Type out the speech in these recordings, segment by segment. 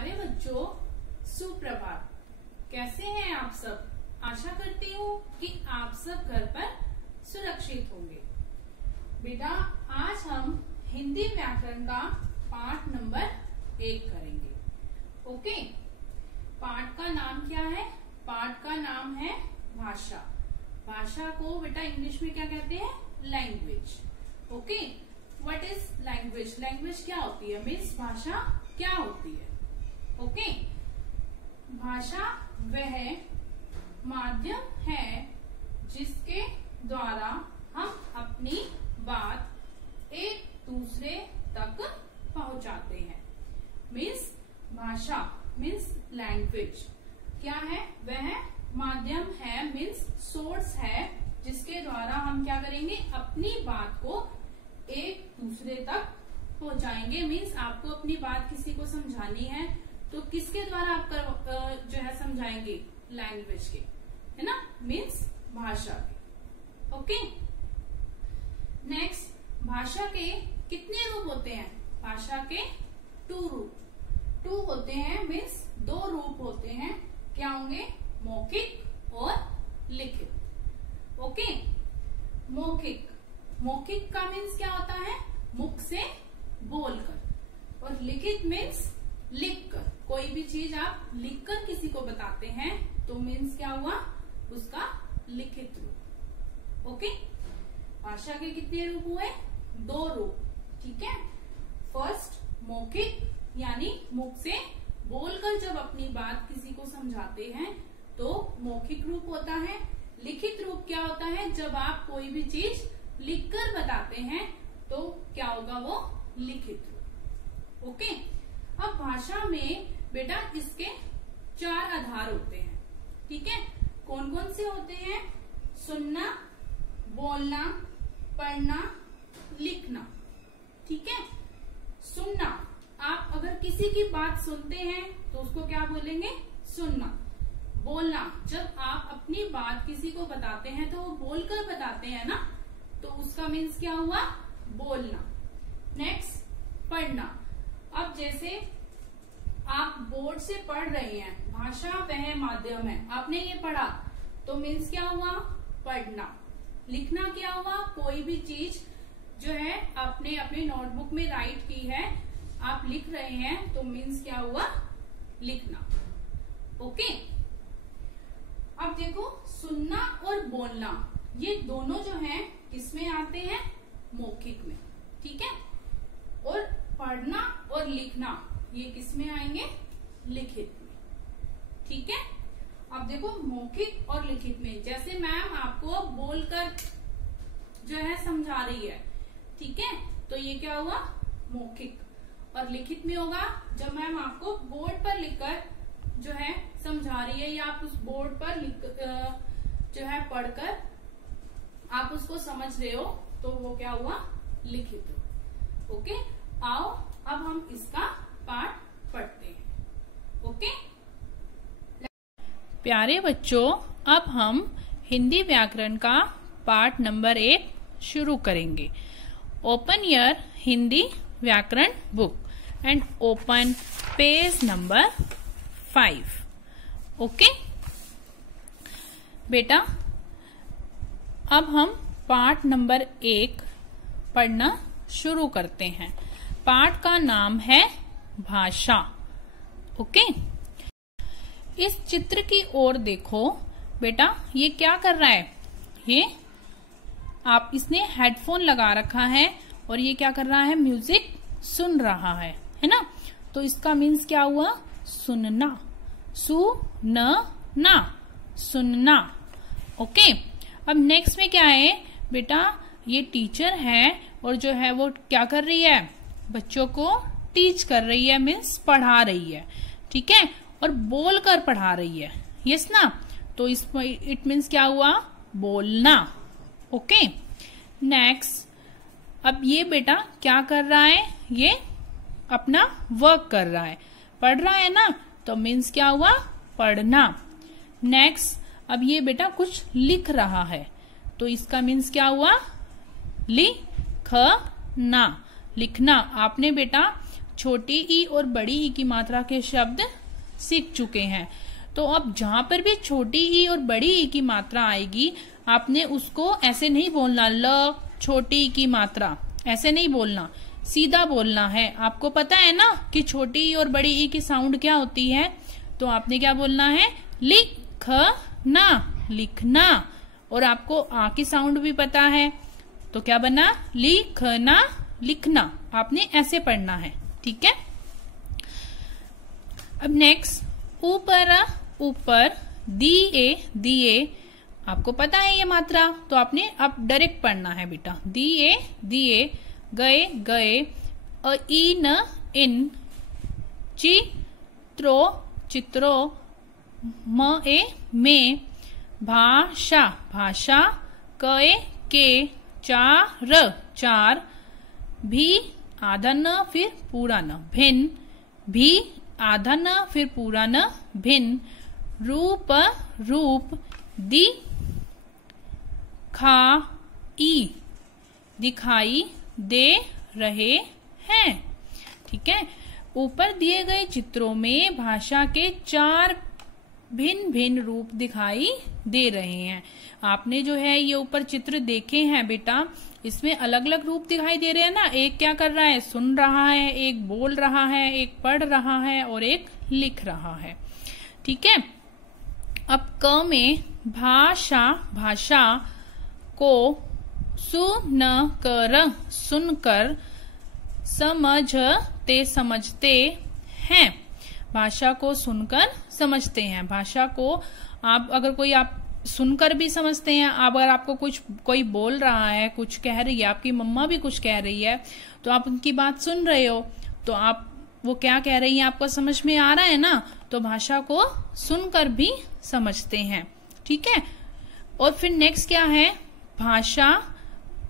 प्यारे बच्चों, सुप्रभात। कैसे हैं आप सब? आशा करती हूँ कि आप सब घर पर सुरक्षित होंगे। बेटा, आज हम हिंदी व्याकरण का पाठ नंबर 1 करेंगे। ओके, पाठ का नाम क्या है? पाठ का नाम है भाषा। भाषा को बेटा इंग्लिश में क्या कहते हैं? Language. Okay, what is language? Language क्या होती है? मीन्स भाषा क्या होती है? ओके, भाषा वह माध्यम है जिसके द्वारा हम अपनी बात एक दूसरे तक पहुंचाते हैं। मीन्स भाषा मीन्स लैंग्वेज क्या है? वह माध्यम है, मीन्स सोर्स है, जिसके द्वारा हम क्या करेंगे? अपनी बात को एक दूसरे तक पहुंचाएंगे। मीन्स आपको अपनी बात किसी को समझानी है तो किसके द्वारा आप जो है समझाएंगे? लैंग्वेज के, है ना? मीन्स भाषा के। ओके, नेक्स्ट, भाषा के कितने रूप होते हैं? भाषा के 2 रूप। 2 होते हैं, मीन्स 2 रूप होते हैं। क्या होंगे? मौखिक और लिखित। ओके, मौखिक। मौखिक का मीन्स क्या होता है? मुख से बोलकर। और लिखित मीन्स लिखकर। कोई भी चीज आप लिखकर किसी को बताते हैं तो मीन्स क्या हुआ? उसका लिखित रूप। ओके, भाषा के कितने रूप हुए? 2 रूप। ठीक है, फर्स्ट मौखिक यानी मुख से बोलकर जब अपनी बात किसी को समझाते हैं तो मौखिक रूप होता है। लिखित रूप क्या होता है? जब आप कोई भी चीज लिखकर बताते हैं तो क्या होगा? वो लिखित रूप। ओके, अब भाषा में बेटा इसके 4 आधार होते हैं। ठीक है, कौन कौन से होते हैं? सुनना, बोलना, पढ़ना, लिखना। ठीक है, सुनना, आप अगर किसी की बात सुनते हैं तो उसको क्या बोलेंगे? सुनना। बोलना, जब आप अपनी बात किसी को बताते हैं तो वो बोलकर बताते हैं ना, तो उसका मीन्स क्या हुआ? बोलना। नेक्स्ट, पढ़ना। अब जैसे आप बोर्ड से पढ़ रहे हैं, भाषा वह माध्यम है, आपने ये पढ़ा तो मीन्स क्या हुआ? पढ़ना। लिखना क्या हुआ? कोई भी चीज जो है आपने अपने नोटबुक में राइट की है, आप लिख रहे हैं तो मीन्स क्या हुआ? लिखना। ओके, अब देखो, सुनना और बोलना ये दोनों जो हैं किसमें आते हैं? मौखिक में। ठीक है, और पढ़ना और लिखना ये किसमें आएंगे? लिखित में। ठीक है, अब देखो मौखिक और लिखित में, जैसे मैम आपको बोलकर जो है समझा रही है, ठीक है, तो ये क्या हुआ? मौखिक। और लिखित में होगा जब मैम आपको बोर्ड पर लिखकर जो है समझा रही है, या आप उस बोर्ड पर लिख जो है पढ़कर आप उसको समझ रहे हो तो वो क्या हुआ? लिखित हो। ओके, आओ अब हम इसका पाठ पढ़ते हैं। ओके, प्यारे बच्चों, अब हम हिंदी व्याकरण का पाठ नंबर 1 शुरू करेंगे। ओपन योर हिंदी व्याकरण book and open page number 5। Okay बेटा, अब हम पाठ नंबर 1 पढ़ना शुरू करते हैं। पाठ का नाम है भाषा। ओके, इस चित्र की ओर देखो बेटा, ये क्या कर रहा है? ये इसने हेडफोन लगा रखा है और ये क्या कर रहा है? म्यूजिक सुन रहा है ना? तो इसका मीन्स क्या हुआ? सुनना। सुनना, सुनना। ओके, अब नेक्स्ट में क्या है बेटा? ये टीचर है और जो है वो क्या कर रही है? बच्चों को टीच कर रही है, मीन्स पढ़ा रही है। ठीक है, और बोलकर पढ़ा रही है। यस ना? तो इसमें इट मीन्स क्या हुआ? बोलना। ओके, नेक्स्ट, अब ये बेटा क्या कर रहा है? ये अपना वर्क कर रहा है, पढ़ रहा है ना, तो मीन्स क्या हुआ? पढ़ना। नेक्स्ट, अब ये बेटा कुछ लिख रहा है तो इसका मीन्स क्या हुआ? लिखना। लिखना। आपने बेटा छोटी ई और बड़ी ई की मात्रा के शब्द सीख चुके हैं। तो अब जहां पर भी छोटी ई और बड़ी ई की मात्रा आएगी, आपने उसको ऐसे नहीं बोलना ल छोटी ई की मात्रा, ऐसे नहीं बोलना, सीधा बोलना है। आपको पता है ना कि छोटी ई और बड़ी ई की साउंड क्या होती है, तो आपने क्या बोलना है, लिखना, लिखना। और आपको आ की साउंड भी पता है, तो क्या बना, लिखना, लिखना। आपने ऐसे पढ़ना है, ठीक है। अब नेक्स्ट, ऊपर ऊपर, दिए दिए, आपको पता है ये मात्रा, तो आपने अब डायरेक्ट पढ़ना है बेटा। दिए दिए, गए गए, इन इन, चित्रो चित्रो, में, भाषा भाषा, के, चार चार, भी आधा न फिर पूरा न, भिन्न, भी आधा न फिर पूरा न, भिन्न, रूप रूप, दिखाई दे रहे हैं, ठीक है। ऊपर दिए गए चित्रों में भाषा के 4 भिन्न भिन्न रूप दिखाई दे रहे हैं। आपने जो है ये ऊपर चित्र देखे हैं बेटा, इसमें अलग अलग रूप दिखाई दे रहे हैं ना। एक क्या कर रहा है, सुन रहा है, एक बोल रहा है, एक पढ़ रहा है और एक लिख रहा है, ठीक है। अब क में भाषा भाषा को सुनकर, समझते हैं, भाषा को सुनकर समझते हैं। भाषा को आप अगर कोई आप सुनकर भी समझते हैं। अगर आपको कोई बोल रहा है, कुछ कह रही है, आपकी मम्मा भी कुछ कह रही है, तो आप उनकी बात सुन रहे हो, तो आप वो क्या कह रही है आपको समझ में आ रहा है ना, तो भाषा को सुनकर भी समझते हैं, ठीक है। और फिर नेक्स्ट क्या है, भाषा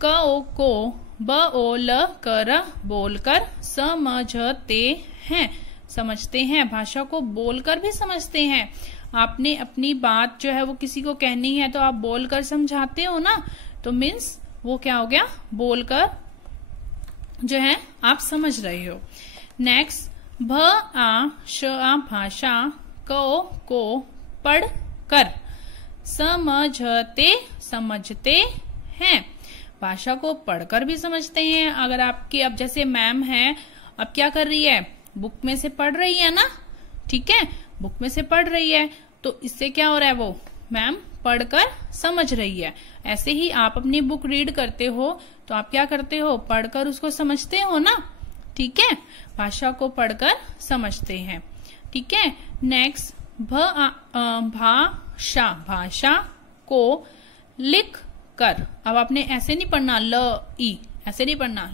को बोल कर, बोलकर समझते हैं, समझते हैं। भाषा को बोलकर भी समझते हैं। आपने अपनी बात जो है वो किसी को कहनी है तो आप बोलकर समझाते हो ना, तो मीन्स वो क्या हो गया, बोलकर जो है आप समझ रहे हो। नेक्स्ट, भाषा को पढ़ कर समझते हैं। भाषा को पढ़कर भी समझते हैं। अगर आपकी अब जैसे मैम है, अब क्या कर रही है, बुक में से पढ़ रही है ना, ठीक है, बुक में से पढ़ रही है, तो इससे क्या हो रहा है, वो मैम पढ़कर समझ रही है। ऐसे ही आप अपनी बुक रीड करते हो तो आप क्या करते हो, पढ़कर उसको समझते हो ना, ठीक है। भाषा को पढ़कर समझते हैं, ठीक है। नेक्स्ट, भाषा को लिख कर। अब आपने ऐसे नहीं पढ़ना ल ई, ऐसे नहीं पढ़ना,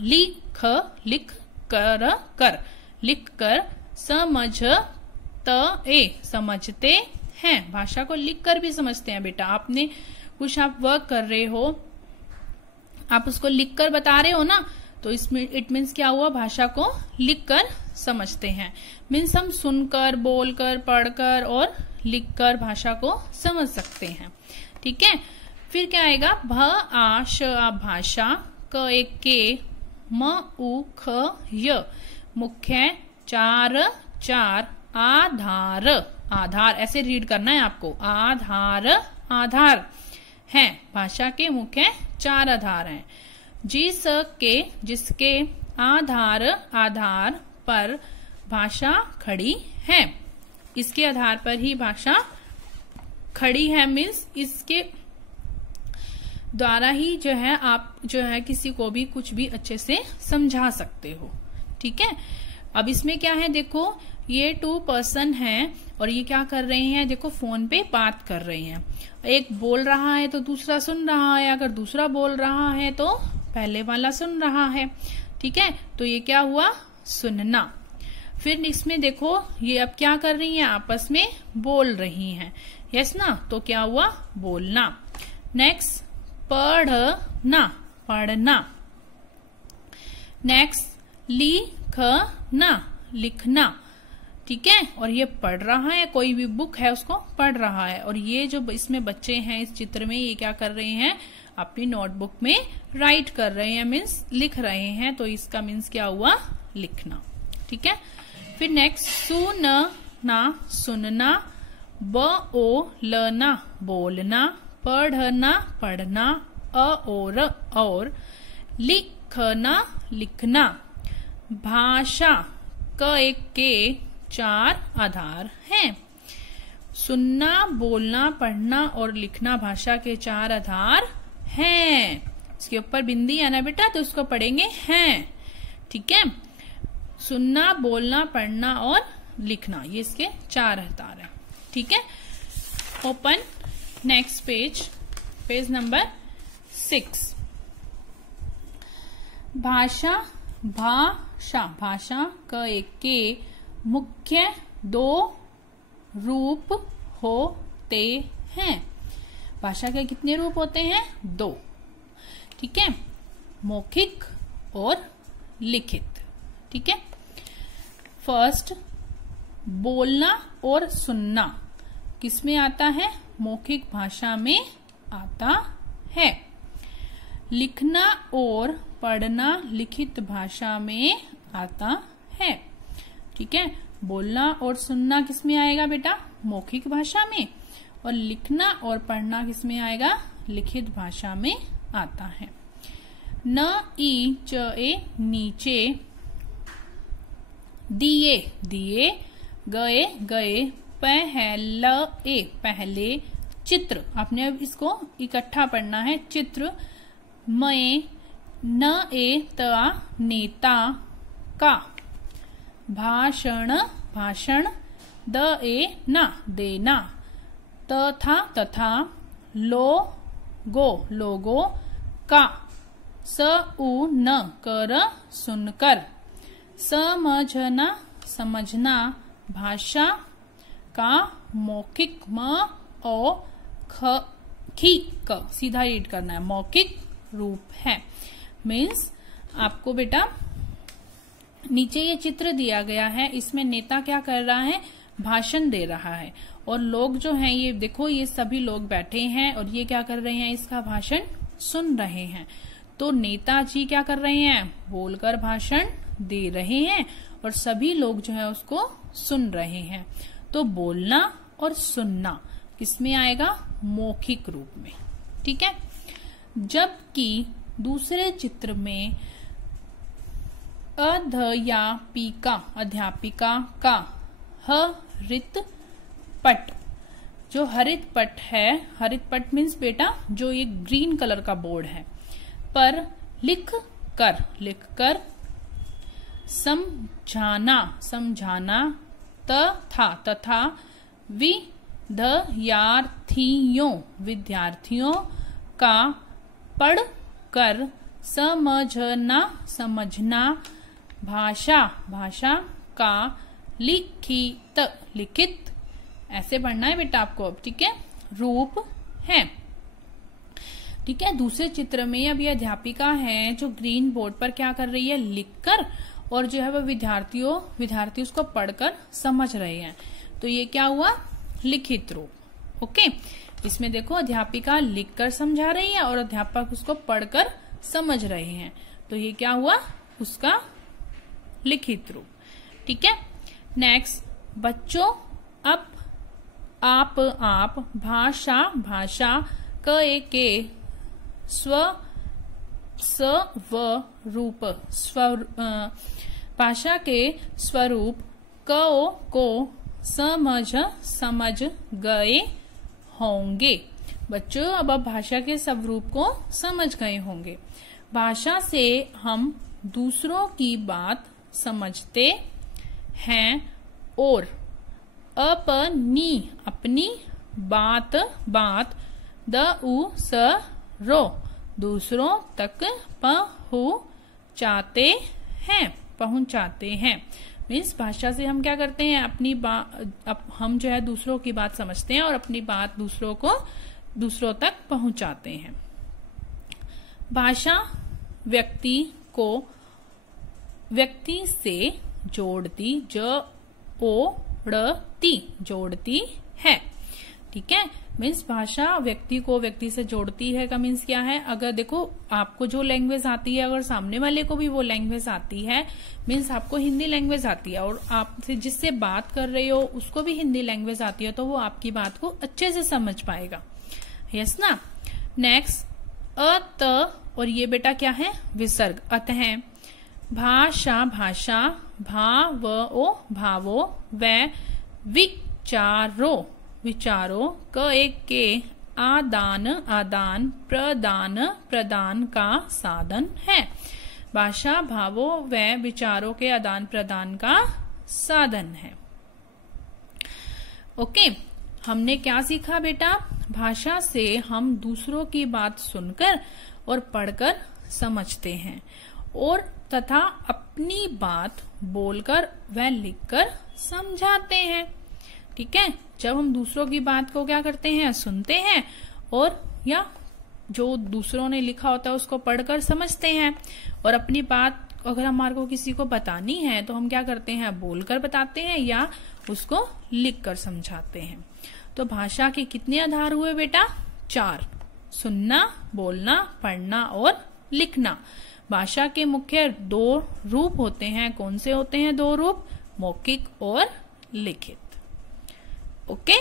लिख कर समझते हैं। भाषा को लिख कर भी समझते हैं बेटा। आपने कुछ आप वर्क कर रहे हो, आप उसको लिख कर बता रहे हो ना, तो इसमें इट मीन्स क्या हुआ, भाषा को लिख कर समझते हैं। मीन्स हम सुनकर, बोलकर, पढ़कर और लिखकर भाषा को समझ सकते हैं, ठीक है। फिर क्या आएगा, भाषा, के, मुख्य, चार, आधार ऐसे रीड करना है आपको, आधार है। भाषा के मुख्य 4 आधार हैं। जिसके आधार पर भाषा खड़ी है। इसके आधार पर ही भाषा खड़ी है, मीन्स इसके द्वारा ही जो है आप जो है किसी को भी कुछ भी अच्छे से समझा सकते हो, ठीक है। अब इसमें क्या है, देखो ये 2 पर्सन हैं और ये क्या कर रहे हैं, देखो फोन पे बात कर रहे हैं। एक बोल रहा है तो दूसरा सुन रहा है, अगर दूसरा बोल रहा है तो पहले वाला सुन रहा है, ठीक है। तो ये क्या हुआ, सुनना। फिर इसमें देखो ये अब क्या कर रही हैं, आपस में बोल रही हैं, यस ना, तो क्या हुआ, बोलना। नेक्स्ट, पढ़ना। नेक्स्ट, लिखना, ठीक है। और ये पढ़ रहा है, कोई भी बुक है उसको पढ़ रहा है। और ये जो इसमें बच्चे हैं इस चित्र में, ये क्या कर रहे हैं, अपनी नोटबुक में राइट कर रहे हैं, मीन्स लिख रहे हैं। तो इसका मीन्स क्या हुआ, लिखना, ठीक है। फिर नेक्स्ट सुनना सुनना, बोलना बोलना, पढ़ना पढ़ना, और लिखना लिखना। भाषा के 4 आधार हैं। सुनना, बोलना, पढ़ना और लिखना भाषा के 4 आधार हैं। इसके ऊपर बिंदी है ना बेटा, तो उसको पढ़ेंगे हैं, ठीक है। सुनना, बोलना, पढ़ना और लिखना, ये इसके 4 आधार हैं, ठीक है। Open next page number 6। भाषा के मुख्य 2 रूप होते हैं। भाषा के कितने रूप होते हैं? 2, ठीक है। मौखिक और लिखित, ठीक है। फर्स्ट, बोलना और सुनना किसमें आता है? मौखिक भाषा में आता है। लिखना और पढ़ना लिखित भाषा में आता है, ठीक है। बोलना और सुनना किसमें आएगा बेटा? मौखिक भाषा में। और लिखना और पढ़ना किसमें आएगा? लिखित भाषा में आता है। न ई च ए नीचे, दिए दिए, गए गए, पहले पहले, चित्र आपने अब इसको इकट्ठा पढ़ना है। चित्र, मय, न ए ता, नेता का। भाषण भाषण, द ए ना, देना। तथा तथा, लोगो लोगो का। स उ न, कर सुनकर। समझना समझना, भाषा का मौखिक म ओ ख खी क, सीधा रीड करना है, मौखिक रूप है। मीन्स आपको बेटा नीचे ये चित्र दिया गया है, इसमें नेता क्या कर रहा है? भाषण दे रहा है। और लोग जो हैं ये देखो, ये सभी लोग बैठे हैं और ये क्या कर रहे हैं? इसका भाषण सुन रहे हैं। तो नेताजी क्या कर रहे हैं? बोलकर भाषण दे रहे हैं और सभी लोग जो है उसको सुन रहे हैं। तो बोलना और सुनना किसमें आएगा? मौखिक रूप में, ठीक है। जबकि दूसरे चित्र में अध्यापिका अध्यापिका का हरित पट, जो हरित पट है, हरित पट मीन्स बेटा जो ये ग्रीन कलर का बोर्ड है, पर लिख कर समझाना समझाना, तथा विद्यार्थियों का पढ़ कर समझना। भाषा का लिखित ऐसे पढ़ना है बेटा आपको अब, ठीक है। रूप है, ठीक है। दूसरे चित्र में अब ये अध्यापिका है जो ग्रीन बोर्ड पर क्या कर रही है? लिखकर, और जो है वो विद्यार्थी उसको पढ़कर समझ रहे हैं। तो ये क्या हुआ? लिखित रूप, ओके। इसमें देखो अध्यापिका लिखकर समझा रही है और अध्यापक उसको पढ़कर समझ रहे हैं। तो ये क्या हुआ? उसका लिखित रूप, ठीक है। नेक्स्ट, बच्चों अब आप भाषा के स्वरूप भाषा के स्वरूप को समझ गए होंगे। बच्चों अब आप भाषा के स्वरूप को समझ गए होंगे। भाषा से हम दूसरों की बात समझते हैं और अपनी बात दूसरों तक पहुंचाते हैं। मीन्स भाषा से हम क्या करते हैं? अपनी बात हम जो है दूसरों की बात समझते हैं और अपनी बात दूसरों तक पहुंचाते हैं। भाषा व्यक्ति से जोड़ती है, ठीक है। मीन्स भाषा व्यक्ति को व्यक्ति से जोड़ती है का मीन्स क्या है, अगर देखो आपको जो लैंग्वेज आती है अगर सामने वाले को भी वो लैंग्वेज आती है, मीन्स आपको हिंदी लैंग्वेज आती है और आपसे जिससे बात कर रहे हो उसको भी हिंदी लैंग्वेज आती है, तो वो आपकी बात को अच्छे से समझ पाएगा। यस ना। नेक्स्ट अत, और ये बेटा क्या है, विसर्ग। अत है भाषा भाषा, भाव ओ भावो, व विचारो विचारो, क एक के आदान आदान, प्रदान प्रदान का साधन है। भाषा भावों व विचारों के आदान प्रदान का साधन है। ओके, हमने क्या सीखा बेटा, भाषा से हम दूसरों की बात सुनकर और पढ़कर समझते हैं और तथा अपनी बात बोलकर व लिखकर समझाते हैं। ठीक है, जब हम दूसरों की बात को क्या करते हैं, सुनते हैं और या जो दूसरों ने लिखा होता है उसको पढ़कर समझते हैं, और अपनी बात अगर हमारे को किसी को बतानी है तो हम क्या करते हैं, बोलकर बताते हैं या उसको लिखकर समझाते हैं। तो भाषा के कितने आधार हुए बेटा, 4, सुनना, बोलना, पढ़ना और लिखना। भाषा के मुख्य 2 रूप होते हैं। कौन से होते हैं 2 रूप, मौखिक और लिखित। ओके।